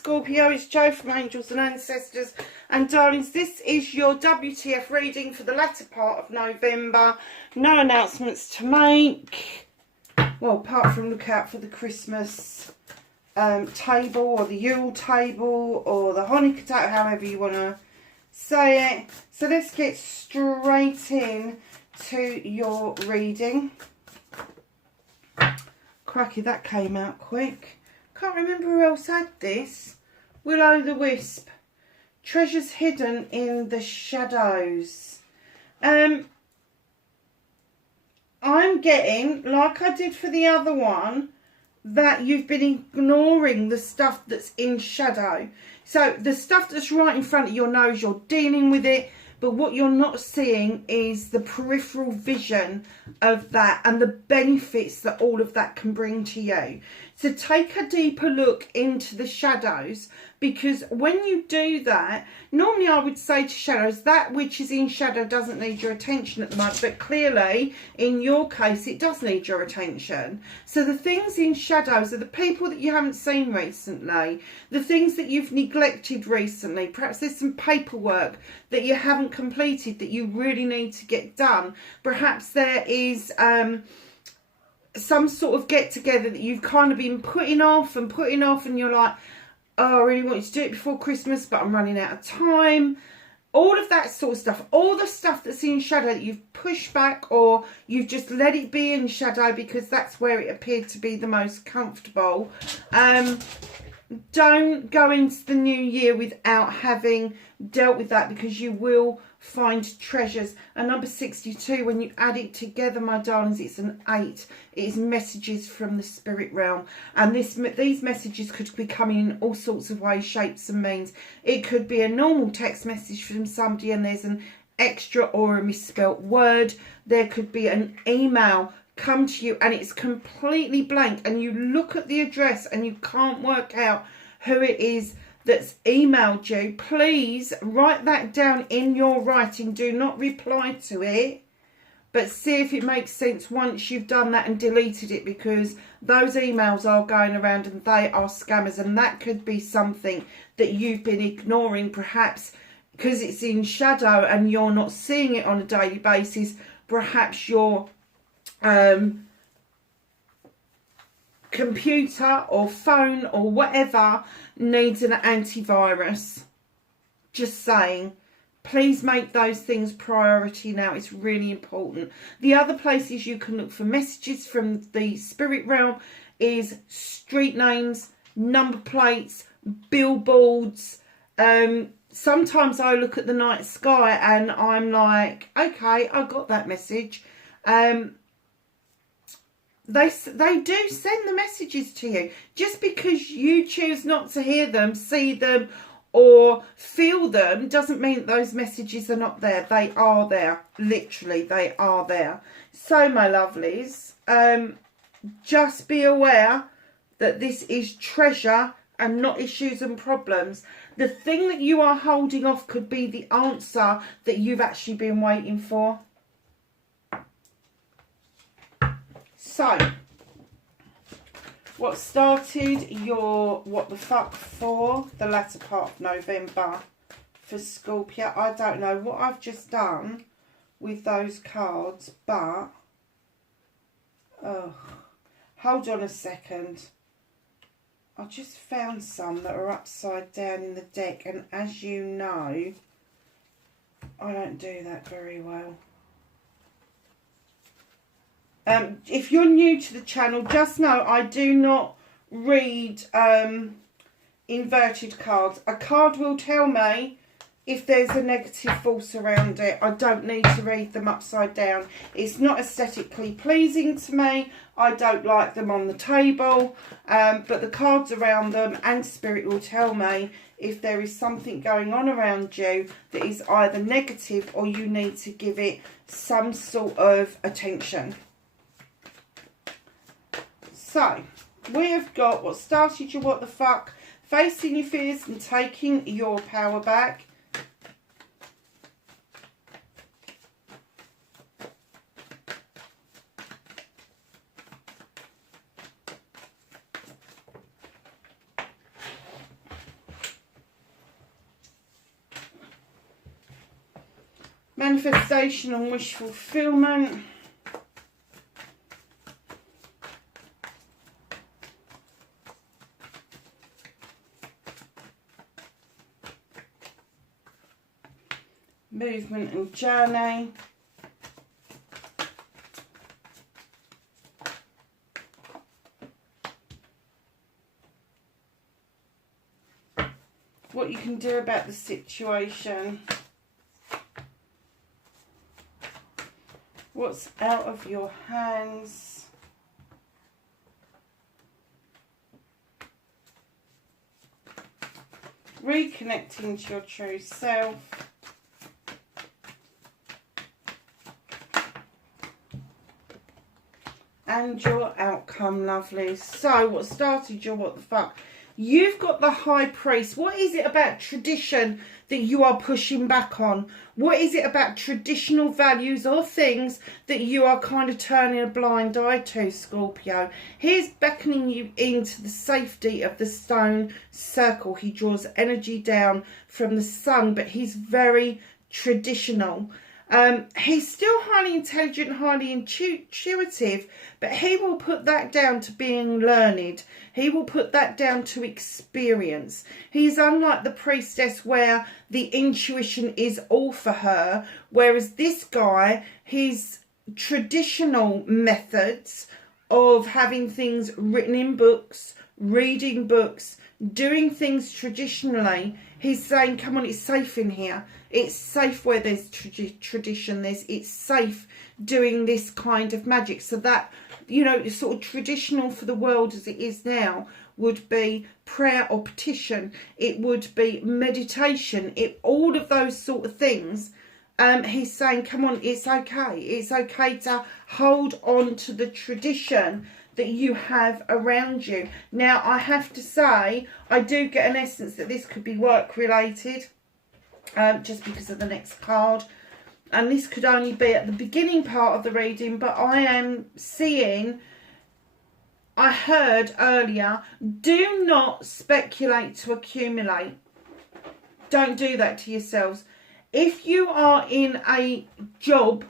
Scorpio, it's Jo from Angels and Ancestors. And darlings, this is your WTF reading for the latter part of November. No announcements to make. Well, apart from look out for the Christmas table or the Yule table or the Hanukkah table, however you want to say it. So let's get straight in to your reading. Cracky, that came out quick. Can't remember who else had this. Will-o'-the-wisp. Treasures hidden in the shadows. I'm getting, like I did for the other one, that you've been ignoring the stuff that's in shadow. So the stuff that's right in front of your nose, you're dealing with it. But what you're not seeing is the peripheral vision of that and the benefits that all of that can bring to you. So take a deeper look into the shadows, because when you do that, normally I would say to shadows, that which is in shadow doesn't need your attention at the moment, but clearly in your case it does need your attention. So the things in shadows are the people that you haven't seen recently, the things that you've neglected recently. Perhaps there's some paperwork that you haven't completed that you really need to get done. Perhaps there is some sort of get together that you've kind of been putting off and you're like, oh, I really want you to do it before Christmas, but I'm running out of time. All of that sort of stuff, all the stuff that's in shadow that you've pushed back, or you've just let it be in shadow because that's where it appeared to be the most comfortable. Don't go into the new year without having dealt with that, because you will find treasures. And number 62, when you add it together, my darlings, it's an 8. It is messages from the spirit realm. And these messages could be coming in all sorts of ways, shapes and means. It could be a normal text message from somebody and there's an extra or a misspelt word. There could be an email come to you and it's completely blank, and you look at the address and you can't work out who it is that's emailed you. Please write that down in your writing. Do not reply to it, but see if it makes sense once you've done that and deleted it, because those emails are going around and they are scammers, and that could be something that you've been ignoring, perhaps because it's in shadow and you're not seeing it on a daily basis. Perhaps your computer or phone or whatever needs an antivirus. Just saying, please make those things priority now. It's really important. The other places you can look for messages from the spirit realm is street names, number plates, billboards. Sometimes I look at the night sky and I'm like, okay, I got that message. They do send the messages to you. Just because you choose not to hear them, see them or feel them doesn't mean that those messages are not there. They are there. Literally, they are there. So, my lovelies, just be aware that this is treasure and not issues and problems. The thing that you are holding off could be the answer that you've actually been waiting for. So, what started your what the fuck for the latter part of November for Scorpio? I don't know what I've just done with those cards, but hold on a second. I just found some that are upside down in the deck, and as you know, I don't do that very well. If you're new to the channel, just know I do not read inverted cards. A card will tell me if there's a negative force around it. I don't need to read them upside down. It's not aesthetically pleasing to me. I don't like them on the table. But the cards around them and spirit will tell me if there is something going on around you that is either negative or you need to give it some sort of attention. So, we have got what started your what the fuck, facing your fears and taking your power back. Manifestation and wish fulfillment. Movement and journey. What you can do about the situation. What's out of your hands. Reconnecting to your true self. And your outcome, lovely. So, what started your what the fuck? You've got the High Priest. What is it about tradition that you are pushing back on? What is it about traditional values or things that you are kind of turning a blind eye to, Scorpio? He's beckoning you into the safety of the stone circle. He draws energy down from the sun, but he's very traditional. He's still highly intelligent, highly intuitive, but he will put that down to being learned. He will put that down to experience. He's unlike the priestess where the intuition is all for her, whereas this guy, his traditional methods of having things written in books, reading books, doing things traditionally, he's saying, come on, it's safe in here. It's safe where there's tradition. It's safe doing this kind of magic. So that, you know, sort of traditional for the world as it is now would be prayer or petition. It would be meditation. All of those sort of things. He's saying, come on, it's okay. It's okay to hold on to the tradition that you have around you. Now, I have to say, I do get an essence that this could be work related. Just because of the next card, and this could only be at the beginning part of the reading, but I am seeing, I heard earlier, do not speculate to accumulate. Don't do that to yourselves. If you are in a job,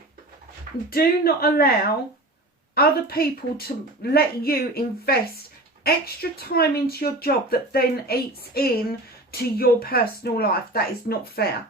do not allow other people to let you invest extra time into your job that then eats in to your personal life. That is not fair.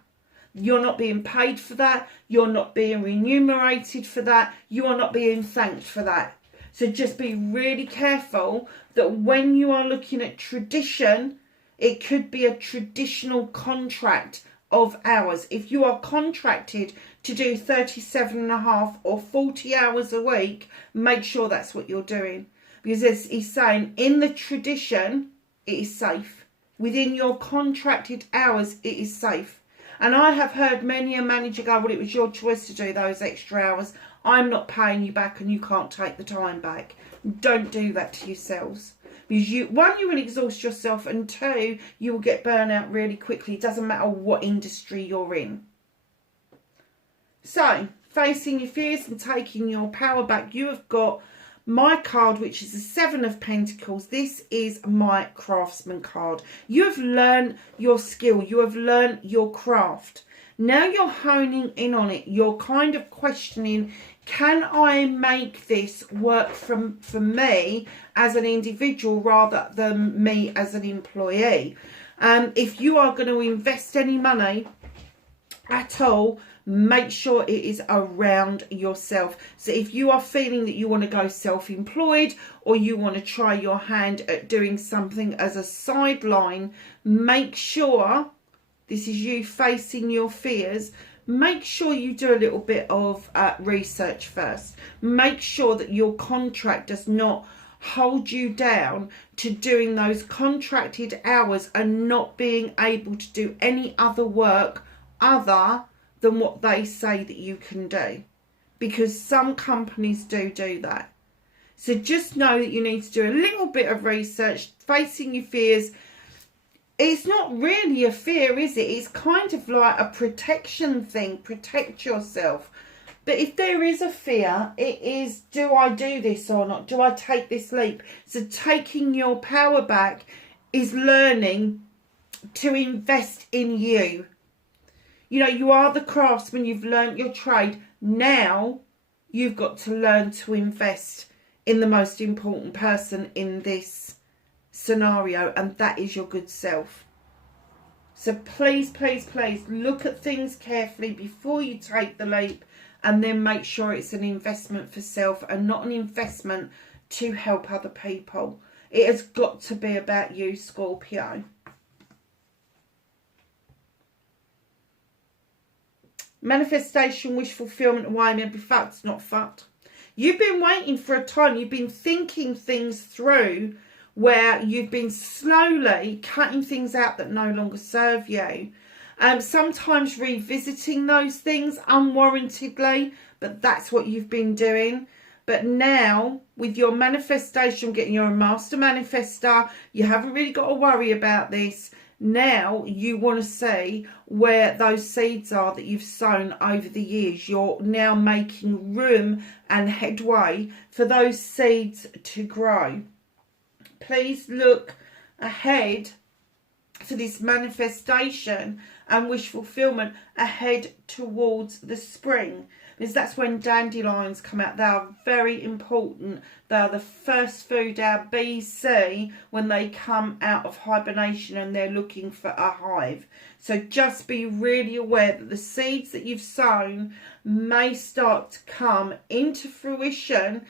You're not being paid for that. You're not being remunerated for that. You are not being thanked for that. So just be really careful that when you are looking at tradition, it could be a traditional contract of hours. If you are contracted to do 37.5 or 40 hours a week, make sure that's what you're doing. Because as he's saying, in the tradition, it is safe. Within your contracted hours, it is safe. And I have heard many a manager go, well, it was your choice to do those extra hours. I'm not paying you back and you can't take the time back. Don't do that to yourselves. Because one, you will exhaust yourself, and two, you will get burnout really quickly. It doesn't matter what industry you're in. So, facing your fears and taking your power back, you have got my card, which is the Seven of Pentacles. This is my craftsman card. You have learned your skill. You have learned your craft. Now you're honing in on it. You're kind of questioning, can I make this work for me as an individual rather than me as an employee? If you are going to invest any money at all, make sure it is around yourself. So if you are feeling that you want to go self-employed, or you want to try your hand at doing something as a sideline, make sure, this is you facing your fears, make sure you do a little bit of research first. Make sure that your contract does not hold you down to doing those contracted hours and not being able to do any other work other than what they say that you can do, because some companies do that. So just know that you need to do a little bit of research. Facing your fears, it's not really a fear, is it? It's kind of like a protection thing. Protect yourself. But if there is a fear, it is, do I do this or not? Do I take this leap? So taking your power back is learning to invest in you. You know, you are the craftsman. You've learnt your trade. Now you've got to learn to invest in the most important person in this scenario, and that is your good self. So please, please, please look at things carefully before you take the leap, and then make sure it's an investment for self and not an investment to help other people. It has got to be about you, Scorpio. Manifestation, wish fulfillment, why may be fucked, not fucked. You've been waiting for a time. You've been thinking things through, where you've been slowly cutting things out that no longer serve you. Sometimes revisiting those things unwarrantedly, but that's what you've been doing. But now, with your manifestation, getting you're a master manifestor, you haven't really got to worry about this. Now you want to see where those seeds are that you've sown over the years. You're now making room and headway for those seeds to grow. Please look ahead to this manifestation and wish fulfillment ahead towards the spring, because that's when dandelions come out. They are very important. They are the first food our bees see when they come out of hibernation and they're looking for a hive. So just be really aware that the seeds that you've sown may start to come into fruition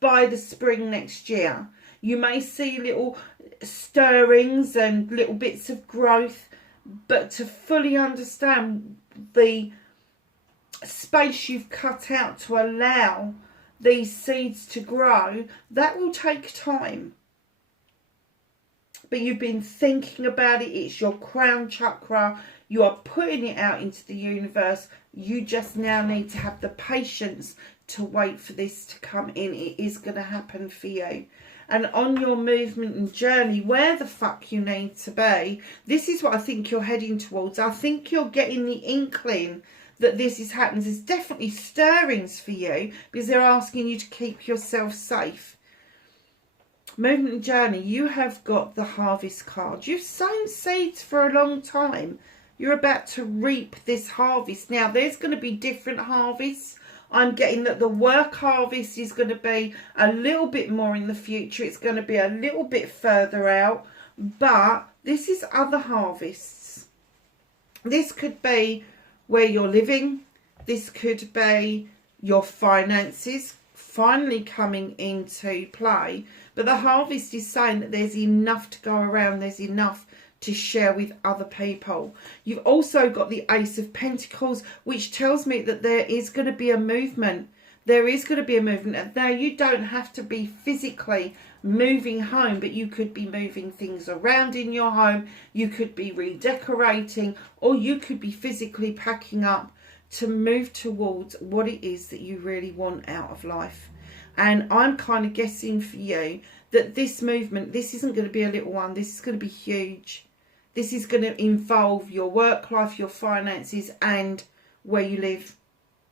by the spring next year. You may see little stirrings and little bits of growth, but to fully understand the space you've cut out to allow these seeds to grow, that will take time. But you've been thinking about it. It's your crown chakra. You are putting it out into the universe. You just now need to have the patience to wait for this to come in. It is going to happen for you. And on your movement and journey, where the fuck you need to be, this is what I think you're heading towards. I think you're getting the inkling that this is happening. There's definitely stirrings for you, because they're asking you to keep yourself safe. Movement and journey, you have got the harvest card. You've sown seeds for a long time. You're about to reap this harvest. Now, there's going to be different harvests. I'm getting that the work harvest is going to be a little bit more in the future. It's going to be a little bit further out. But this is other harvests. This could be where you're living. This could be your finances finally coming into play. But the harvest is saying that there's enough to go around. There's enough to share with other people. You've also got the Ace of Pentacles, which tells me that there is going to be a movement. There is going to be a movement. Now, you don't have to be physically moving home, but you could be moving things around in your home. You could be redecorating, or you could be physically packing up to move towards what it is that you really want out of life. And I'm kind of guessing for you that this movement, this isn't going to be a little one. This is going to be huge. This is going to involve your work life, your finances, and where you live.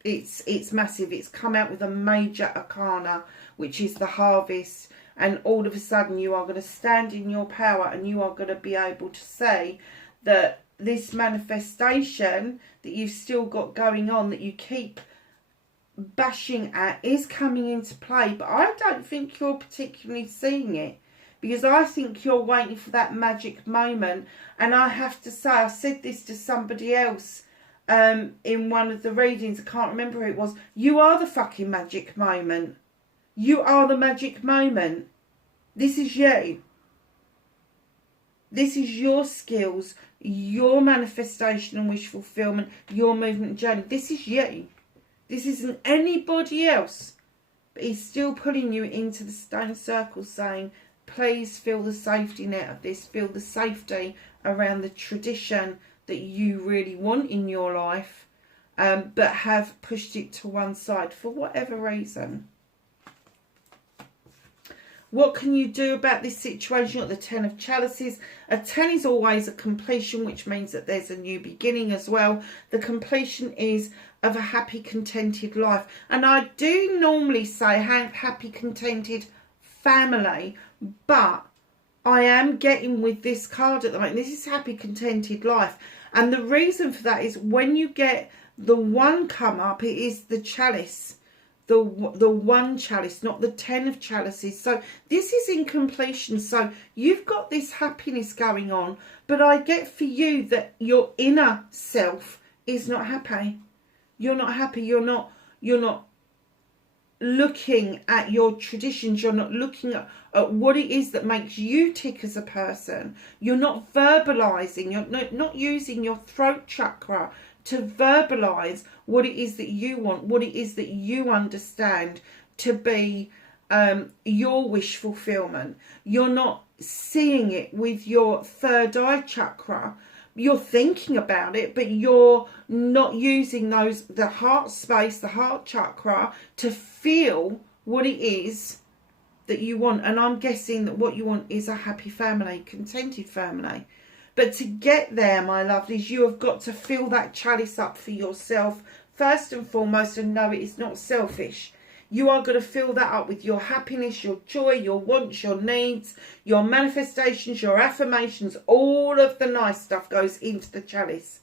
It's massive. It's come out with a major arcana, which is the harvest. And all of a sudden you are going to stand in your power, and you are going to be able to say that this manifestation that you've still got going on, that you keep bashing at, is coming into play. But I don't think you're particularly seeing it, because I think you're waiting for that magic moment. And I have to say, I said this to somebody else in one of the readings, I can't remember who it was. You are the fucking magic moment. You are the magic moment. This is you. This is your skills, your manifestation and wish fulfillment, your movement journey. This is you. This isn't anybody else. But he's still pulling you into the stone circle, saying, please feel the safety net of this. Feel the safety around the tradition that you really want in your life, but have pushed it to one side for whatever reason. What can you do about this situation? You've got the 10 of Chalices. A 10 is always a completion, which means that there's a new beginning as well. The completion is of a happy, contented life. And I do normally say happy, contented family, but I am getting with this card at the moment. This is happy, contented life. And the reason for that is when you get the one come up, it is the chalice. The one chalice, not the 10 of chalices. So this is in completion. So you've got this happiness going on. But I get for you that your inner self is not happy. You're not happy. You're not looking at your traditions. You're not looking at what it is that makes you tick as a person. You're not verbalizing. You're not using your throat chakra to verbalize what it is that you want, what it is that you understand to be your wish fulfillment. You're not seeing it with your third eye chakra. You're thinking about it, but you're not using the heart space, the heart chakra, to feel what it is that you want. And I'm guessing that what you want is a happy family, contented family. But to get there, my lovelies, you have got to fill that chalice up for yourself first and foremost, and know it is not selfish. You are going to fill that up with your happiness, your joy, your wants, your needs, your manifestations, your affirmations. All of the nice stuff goes into the chalice.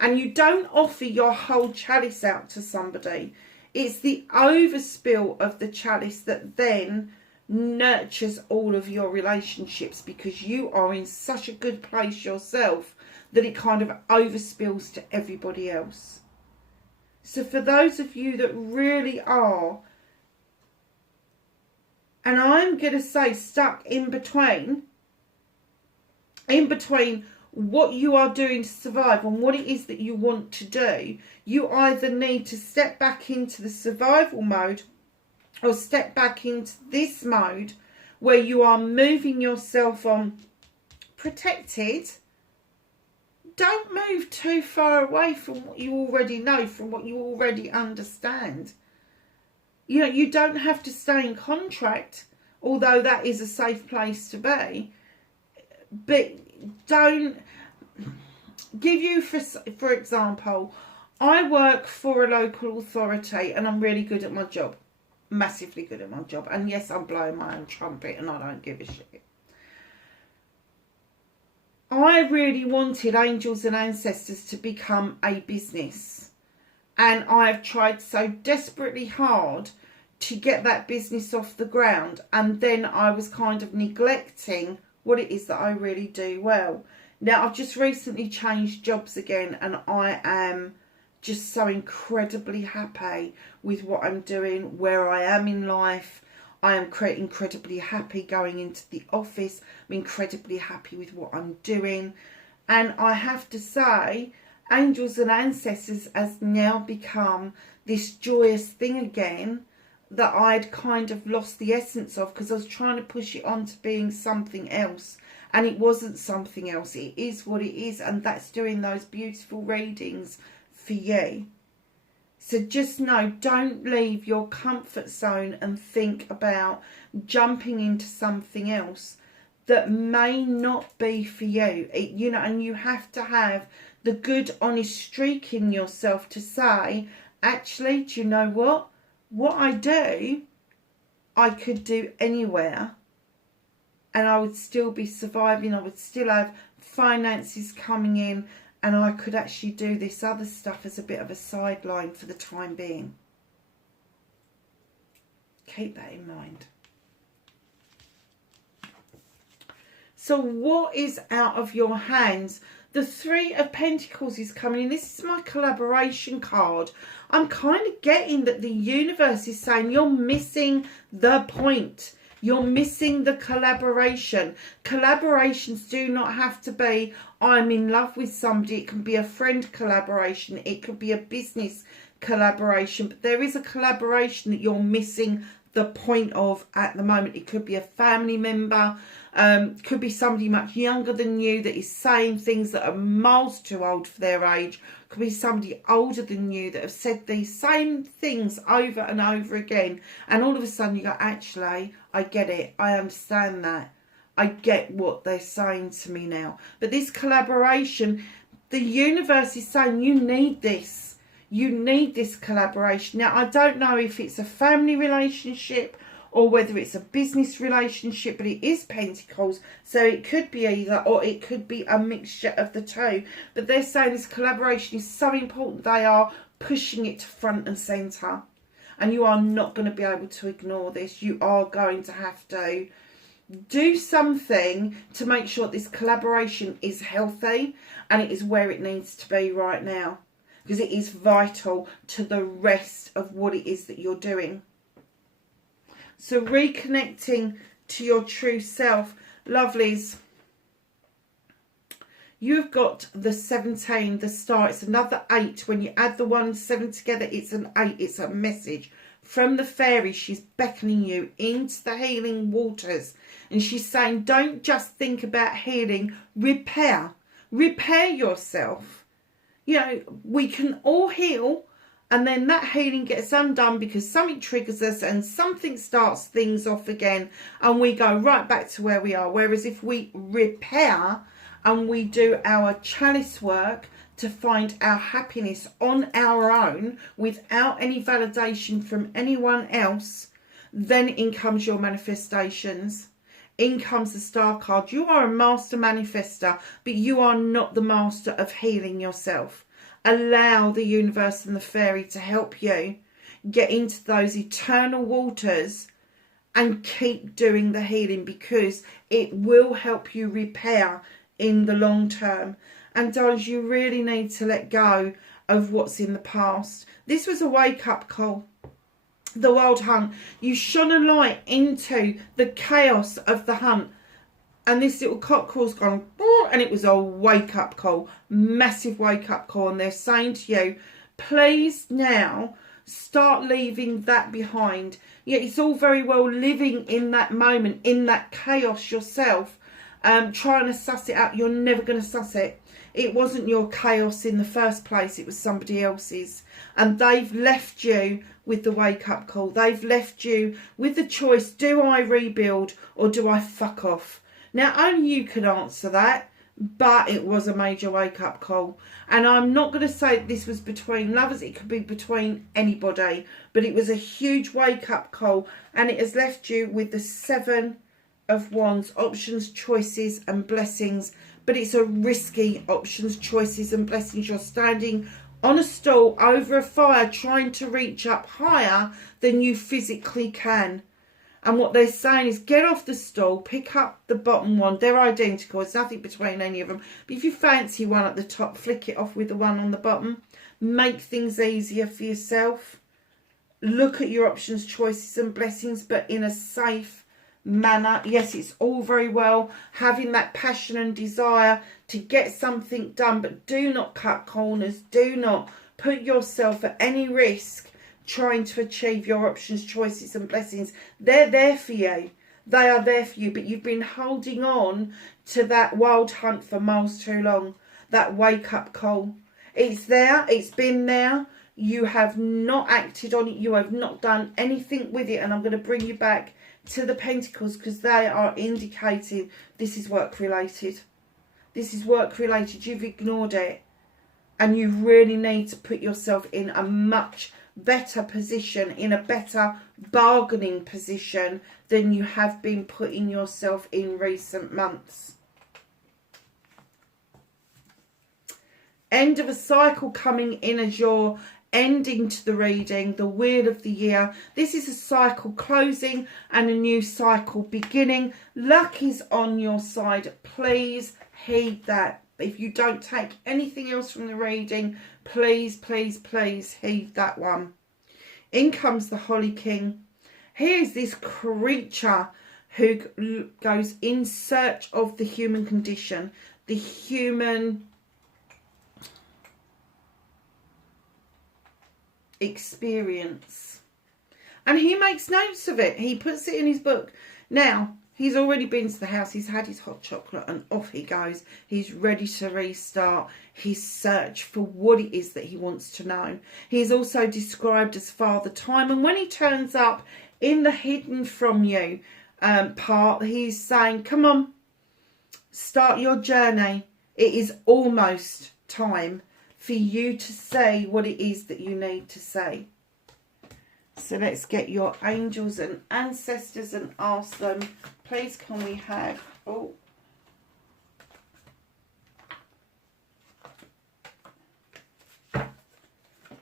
And you don't offer your whole chalice out to somebody. It's the overspill of the chalice that then nurtures all of your relationships, because you are in such a good place yourself that it kind of overspills to everybody else. So for those of you that really are, and I'm going to say stuck in between what you are doing to survive and what it is that you want to do, you either need to step back into the survival mode or step back into this mode where you are moving yourself on protected. Don't move too far away from what you already know, from what you already understand. You know, you don't have to stay in contract, although that is a safe place to be. But don't give you, for example, I work for a local authority and I'm really good at my job. Massively good at my job. And yes, I'm blowing my own trumpet and I don't give a shit. I really wanted Angels and Ancestors to become a business. And I've tried so desperately hard to get that business off the ground. And then I was kind of neglecting what it is that I really do well. Now, I've just recently changed jobs again and I am just so incredibly happy with what I'm doing, where I am in life. I am incredibly happy going into the office. I'm incredibly happy with what I'm doing. And I have to say, Angels and Ancestors has now become this joyous thing again that I'd kind of lost the essence of, because I was trying to push it on to being something else. And it wasn't something else. It is what it is. And that's doing those beautiful readings for you. So just know, don't leave your comfort zone and think about jumping into something else that may not be for you. You know, and you have to have the good, honest streak in yourself to say, actually, do you know what? What I do, I could do anywhere and I would still be surviving. I would still have finances coming in. And I could actually do this other stuff as a bit of a sideline for the time being. Keep that in mind. So what is out of your hands? The Three of Pentacles is coming in. This is my collaboration card. I'm kind of getting that the universe is saying you're missing the point. You're missing the collaboration. Collaborations do not have to be, I'm in love with somebody. It can be a friend collaboration. It could be a business collaboration. But there is a collaboration that you're missing the point of at the moment. It could be a family member. Could be somebody much younger than you that is saying things that are miles too old for their age. Could be somebody older than you that have said these same things over and over again. And all of a sudden you go, actually, I get it. I understand that. I get what they're saying to me now. But this collaboration, the universe is saying you need this. You need this collaboration. Now, I don't know if it's a family relationship or whether it's a business relationship, but it is Pentacles, so it could be either, or it could be a mixture of the two. But they're saying this collaboration is so important, they are pushing it to front and centre. And you are not going to be able to ignore this. You are going to have to do something to make sure this collaboration is healthy and it is where it needs to be right now, because it is vital to the rest of what it is that you're doing. So reconnecting to your true self, lovelies. You've got the 17, the star. It's another 8. When you add the 1 and 7 together, it's an 8. It's a message from the fairy. She's beckoning you into the healing waters. And she's saying, don't just think about healing. Repair. Repair yourself. You know, we can all heal. And then that healing gets undone because something triggers us and something starts things off again. And we go right back to where we are. Whereas if we repair and we do our chalice work to find our happiness on our own without any validation from anyone else, then in comes your manifestations. In comes the star card. You are a master manifester, but you are not the master of healing yourself. Allow the universe and the fairy to help you get into those eternal waters and keep doing the healing, because it will help you repair in the long term. And darlings, you really need to let go of what's in the past. This was a wake-up call. The wild hunt. You shone a light into the chaos of the hunt. And this little cockerel's gone, and it was a wake-up call. Massive wake-up call. And they're saying to you, please now start leaving that behind. Yeah, it's all very well living in that moment, in that chaos yourself. Trying to suss it out. You're never going to suss it. It wasn't your chaos in the first place. It was somebody else's. And they've left you with the wake-up call. They've left you with the choice. Do I rebuild or do I fuck off? Now, only you can answer that. But it was a major wake-up call. And I'm not going to say this was between lovers. It could be between anybody. But it was a huge wake-up call. And it has left you with the 7 of Wands. Options, choices and blessings. But it's a risky options, choices and blessings. You're standing on a stool over a fire trying to reach up higher than you physically can. And what they're saying is get off the stool, pick up the bottom one. They're identical. There's nothing between any of them. But if you fancy one at the top, flick it off with the one on the bottom. Make things easier for yourself. Look at your options, choices and blessings, but in a safe manner. Yes, it's all very well having that passion and desire to get something done, but do not cut corners. Do not put yourself at any risk trying to achieve your options, choices and blessings. They're there for you. They are there for you, but you've been holding on to that wild hunt for miles too long. That wake-up call. It's there. It's been there. You have not acted on it. You have not done anything with it. And I'm going to bring you back to the Pentacles because they are indicating this is work-related. This is work-related. You've ignored it. And you really need to put yourself in a much better position, in a better bargaining position than you have been putting yourself in recent months. End of a cycle coming in as your ending to the reading, the Wheel of the Year. This is a cycle closing and a new cycle beginning. Luck is on your side. Please heed that. If you don't take anything else from the reading, please, please, please heed that one. In comes the Holly King. Here's this creature who goes in search of the human condition, the human experience. And he makes notes of it. He puts it in his book. Now, he's already been to the house. He's had his hot chocolate and off he goes. He's ready to restart his search for what it is that he wants to know. He's also described as Father Time. And when he turns up in the hidden from you part, he's saying, come on, start your journey. It is almost time for you to say what it is that you need to say. So let's get your angels and ancestors and ask them, please can we have, oh,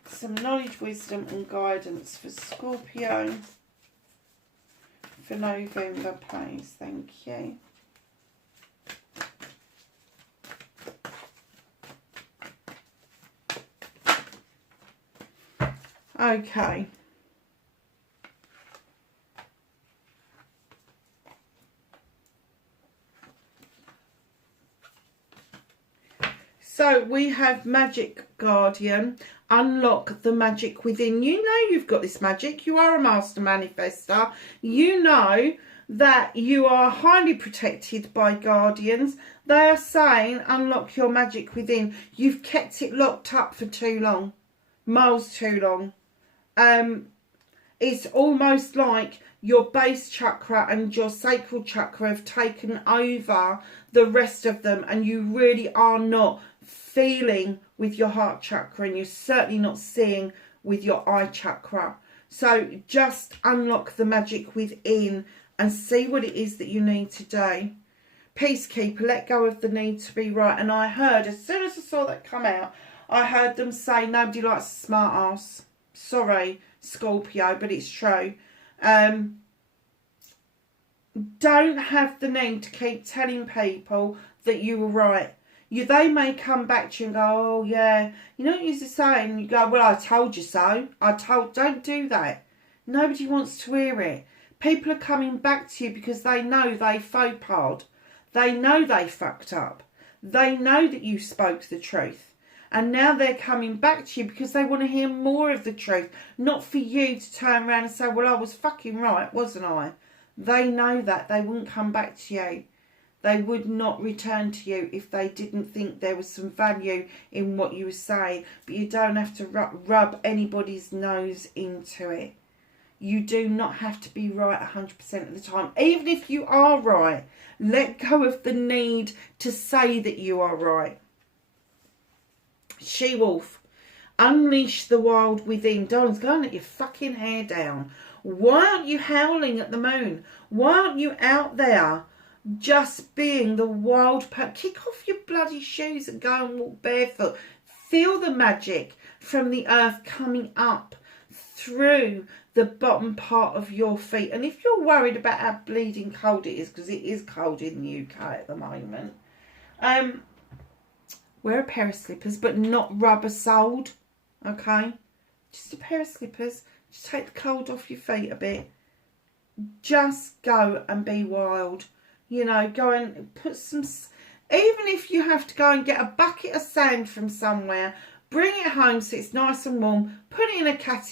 some knowledge, wisdom and guidance for Scorpio for November, please. Thank you. Okay. So we have Magic Guardian. Unlock the magic within. You know you've got this magic. You are a master manifester. You know that you are highly protected by guardians. They are saying unlock your magic within. You've kept it locked up for too long. Miles too long. It's almost like your base chakra and your sacral chakra have taken over the rest of them, and you really are not feeling with your heart chakra, and you're certainly not seeing with your eye chakra. So just unlock the magic within and see what it is that you need today. Peacekeeper, let go of the need to be right. And I heard, as soon as I saw that come out, I heard them say nobody likes a smart ass. Sorry, Scorpio, but it's true. Don't have the need to keep telling people that you were right. They may come back to you and go, oh yeah, you know what you used to say, and you go, well, I told you so. Don't do that. Nobody wants to hear it. People are coming back to you because they know they faux pas. They know they fucked up. They know that you spoke the truth. And now they're coming back to you because they want to hear more of the truth. Not for you to turn around and say, well, I was fucking right, wasn't I? They know that. They wouldn't come back to you. They would not return to you if they didn't think there was some value in what you were saying. But you don't have to rub anybody's nose into it. You do not have to be right 100% of the time. Even if you are right, let go of the need to say that you are right. She-wolf, unleash the wild within. Darling's going at your fucking hair down. Why aren't you howling at the moon? Why aren't you out there just being the wild kick off your bloody shoes and go and walk barefoot. Feel the magic from the earth coming up through the bottom part of your feet. And if you're worried about how bleeding cold it is, because it is cold in the UK at the moment, wear a pair of slippers, but not rubber soled, okay? Just a pair of slippers. Just take the cold off your feet a bit. Just go and be wild. You know, go and put some... Even if you have to go and get a bucket of sand from somewhere, bring it home so it's nice and warm, put it in a cat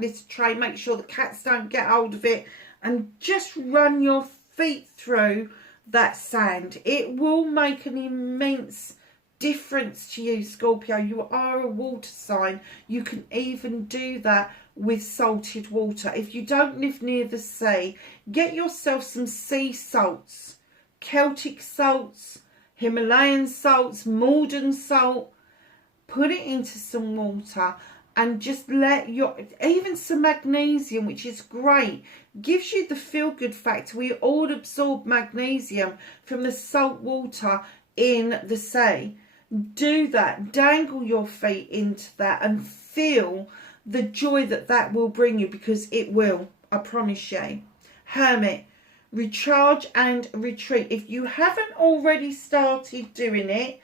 litter tray, make sure the cats don't get hold of it, and just run your feet through that sand. It will make an immense difference to you, Scorpio. You are a water sign. You can even do that with salted water. If you don't live near the sea, get yourself some sea salts, Celtic salts, Himalayan salts, Maldon salt. Put it into some water and just let your... Even some magnesium, which is great, gives you the feel-good factor. We all absorb magnesium from the salt water in the sea. Do that. Dangle your feet into that and feel the joy that that will bring you, because it will. I promise you. Hermit. Recharge and retreat. If you haven't already started doing it,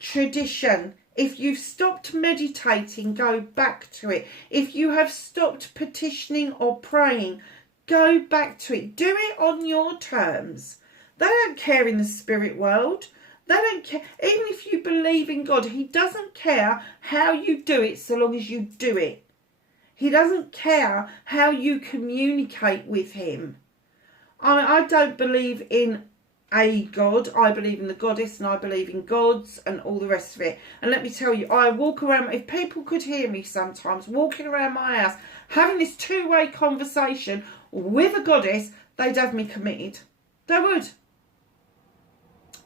tradition. If you've stopped meditating, go back to it. If you have stopped petitioning or praying, go back to it. Do it on your terms. They don't care in the spirit world. They don't care. Even if you believe in God, he doesn't care how you do it so long as you do it. He doesn't care how you communicate with him. I don't believe in a God. I believe in the goddess, and I believe in gods and all the rest of it. And let me tell you, I walk around, if people could hear me sometimes, walking around my house, having this two-way conversation with a goddess, they'd have me committed. They would.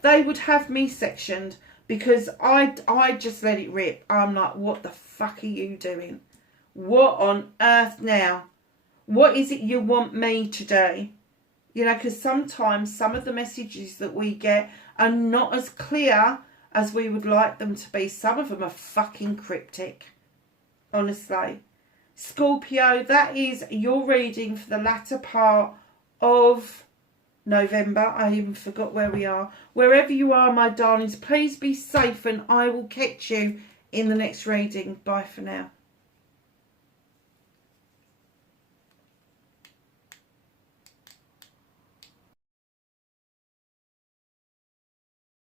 They would have me sectioned, because I just let it rip. I'm like, what the fuck are you doing? What on earth now? What is it you want me to do? You know, because sometimes some of the messages that we get are not as clear as we would like them to be. Some of them are fucking cryptic, honestly. Scorpio, that is your reading for the latter part of November. I even forgot where we are. Wherever you are, my darlings, please be safe, and I will catch you in the next reading. Bye for now.